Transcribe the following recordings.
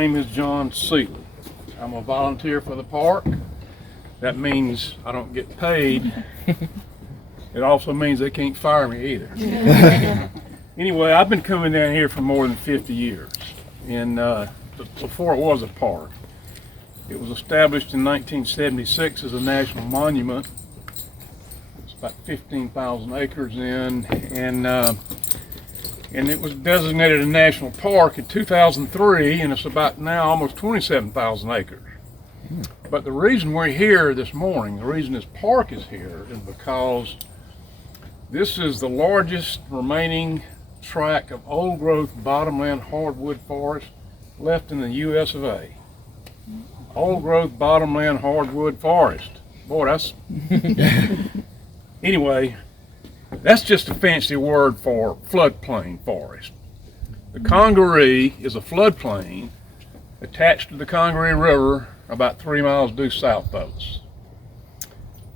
name is John Seeley. I'm a volunteer for the park. That means I don't get paid. It also means they can't fire me either. Anyway, I've been coming down here for more than 50 years. And before it was a park. It was established in 1976 as a national monument. It's about 15,000 acres in, and it was designated a national park in 2003, and it's about now almost 27,000 acres. But the reason we're here this morning, the reason this park is here, is because this is the largest remaining tract of old-growth bottomland hardwood forest left in the U.S. of A. Old-growth bottomland hardwood forest. Boy, that's... Anyway, that's just a fancy word for floodplain forest. The Congaree is a floodplain attached to the Congaree River about 3 miles due south of us.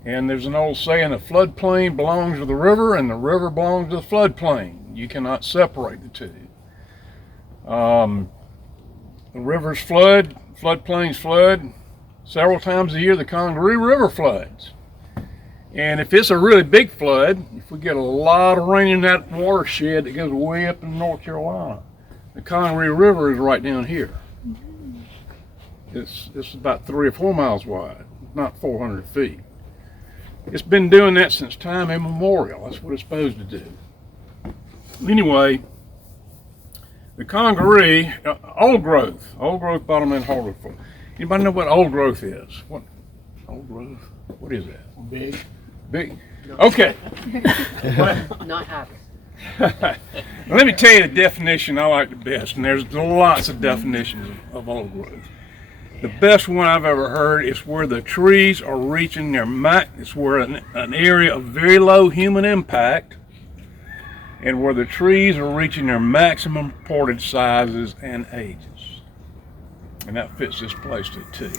And there's an old saying, the floodplain belongs to the river and the river belongs to the floodplain. You cannot separate the two. The rivers flood, floodplains flood. Several times a year the Congaree River floods. And if it's a really big flood, if we get a lot of rain in that watershed that goes way up in North Carolina, the Congaree River is right down here. It's about 3 or 4 miles wide, not 400 feet. It's been doing that since time immemorial. That's what it's supposed to do. Anyway, the Congaree, old growth bottomland hardwood forest. Anybody know what old growth is? What old growth? What is that? Big. Big. Okay. Not happy. Let me tell you the definition I like the best, and there's lots of definitions of old growth. The best one I've ever heard is where the trees are reaching their max. It's where an area of very low human impact, and where the trees are reaching their maximum reported sizes and ages. And that fits this place to a T.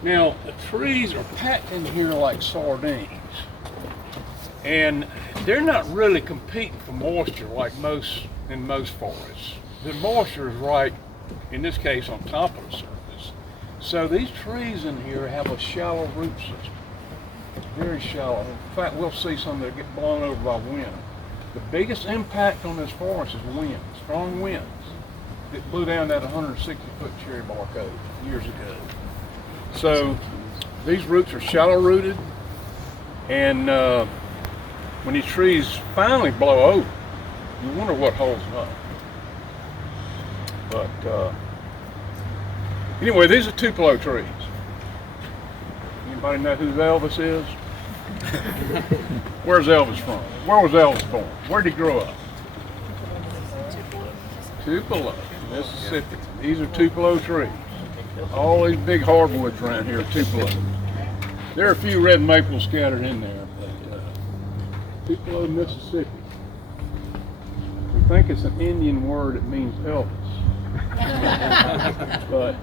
Now, the trees are packed in here like sardines, and they're not really competing for moisture like in most forests. The moisture is right, in this case, on top of the surface. So these trees in here have a shallow root system, very shallow. In fact, we'll see some that get blown over by wind. The biggest impact on this forest is wind, strong winds that blew down that 160-foot cherry bark oak years ago. So these roots are shallow rooted, and when these trees finally blow over, you wonder what holds them up. But anyway, these are Tupelo trees. Anybody know who Elvis is? Where's Elvis from? Where was Elvis born? Where did he grow up? Tupelo, Mississippi. These are Tupelo trees. All these big hardwoods around here are Tupelo. There are a few red maples scattered in there, but Tupelo, Mississippi. We think it's an Indian word that means Elvis. But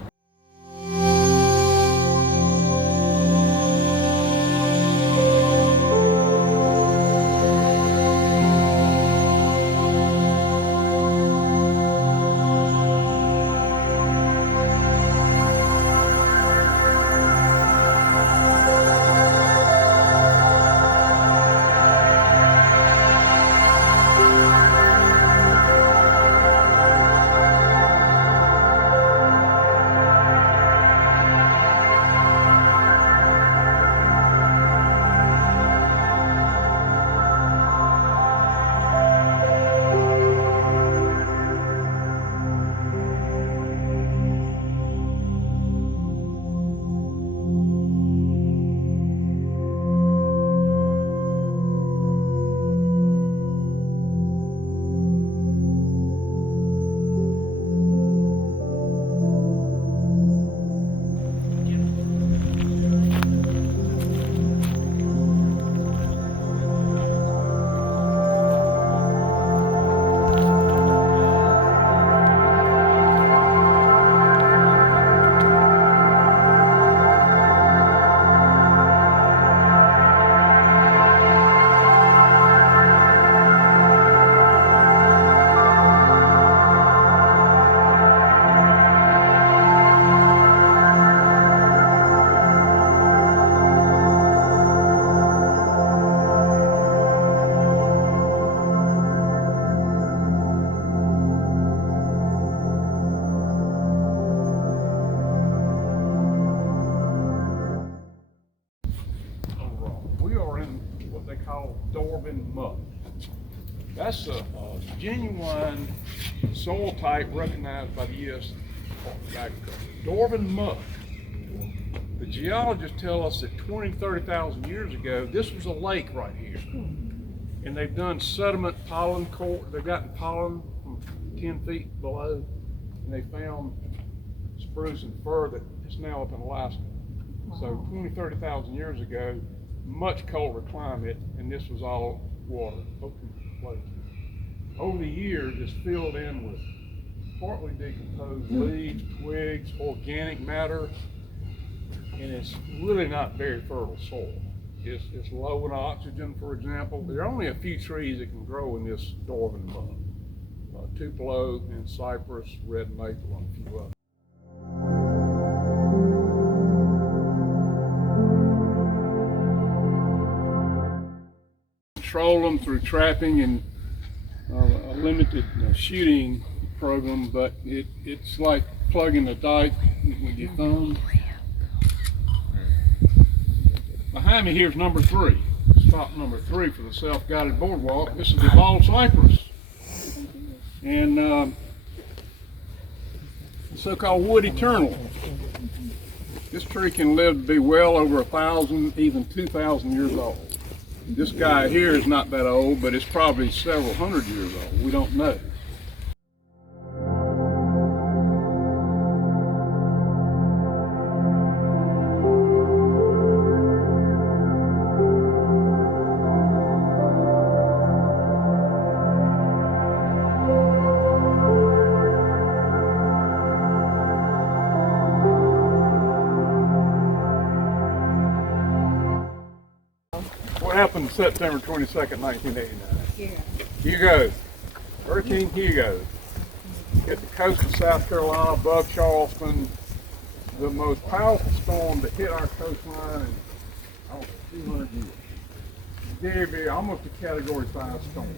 called Dwarven muck. That's a genuine soil type recognized by the U.S. Department of Agriculture. Dwarven muck. The geologists tell us that 20, 30,000 years ago, this was a lake right here. And they've done sediment pollen core. They've gotten pollen from 10 feet below, and they found spruce and fir that is now up in Alaska. So 20, 30,000 years ago, much colder climate, and this was all water, open place. Over the years, it's filled in with partly decomposed leaves, twigs, organic matter, and it's really not very fertile soil. It's low in oxygen, for example. There are only a few trees that can grow in this dwarven muck. Tupelo and cypress, red maple, and a few others. Control them through trapping and a limited shooting program, but it's like plugging a dike with your thumb. Behind me here is number 3. Stop number 3 for the self-guided boardwalk. This is the bald cypress. And the so-called wood eternal. This tree can live to be well over 1,000, even 2,000 years old. This guy here is not that old, but it's probably several hundred years old. We don't know. What happened September 22nd, 1989? Hugo. Hurricane Hugo. Hit the coast of South Carolina, above Charleston. The most powerful storm that hit our coastline in 200 years. Very, very, almost a Category 5 storm.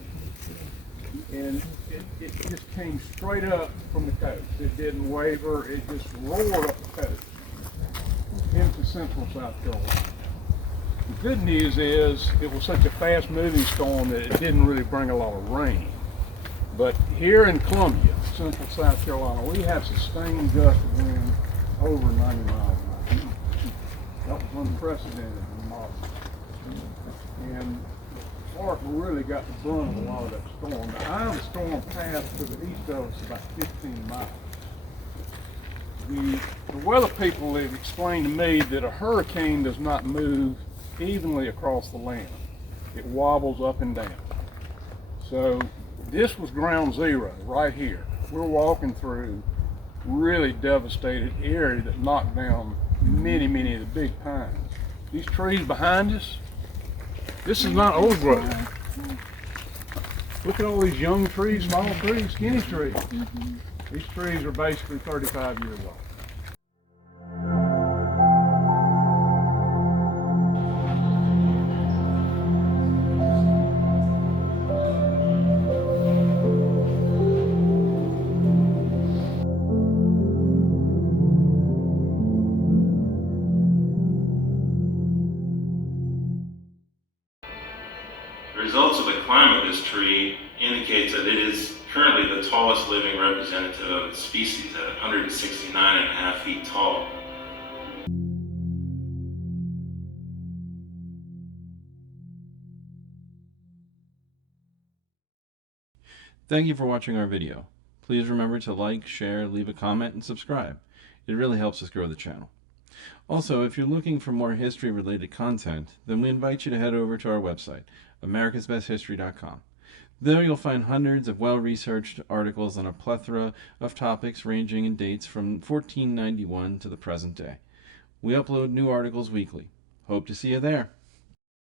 And it just came straight up from the coast. It didn't waver. It just roared up the coast into central South Carolina. The good news is it was such a fast-moving storm that it didn't really bring a lot of rain. But here in Columbia, central South Carolina, we have sustained gusts of wind over 90 miles an hour. That was unprecedented in modern. And Florida really got the brunt of a lot of that storm. The eye of the storm passed to the east of us about 15 miles. The weather people have explained to me that a hurricane does not move evenly across the land. It wobbles up and down. So this was ground zero right here. We're walking through really devastated area that knocked down many, many of the big pines. These trees behind us, this is not old growth. Look at all these young trees, small trees, skinny trees. These trees are basically 35 years old. The results of the climb of this tree indicates that it is currently the tallest living representative of its species at 169.5 feet tall. Thank you for watching our video. Please remember to like, share, leave a comment, and subscribe. It really helps us grow the channel. Also, if you're looking for more history-related content, then we invite you to head over to our website, americasbesthistory.com. There you'll find hundreds of well-researched articles on a plethora of topics ranging in dates from 1491 to the present day. We upload new articles weekly. Hope to see you there.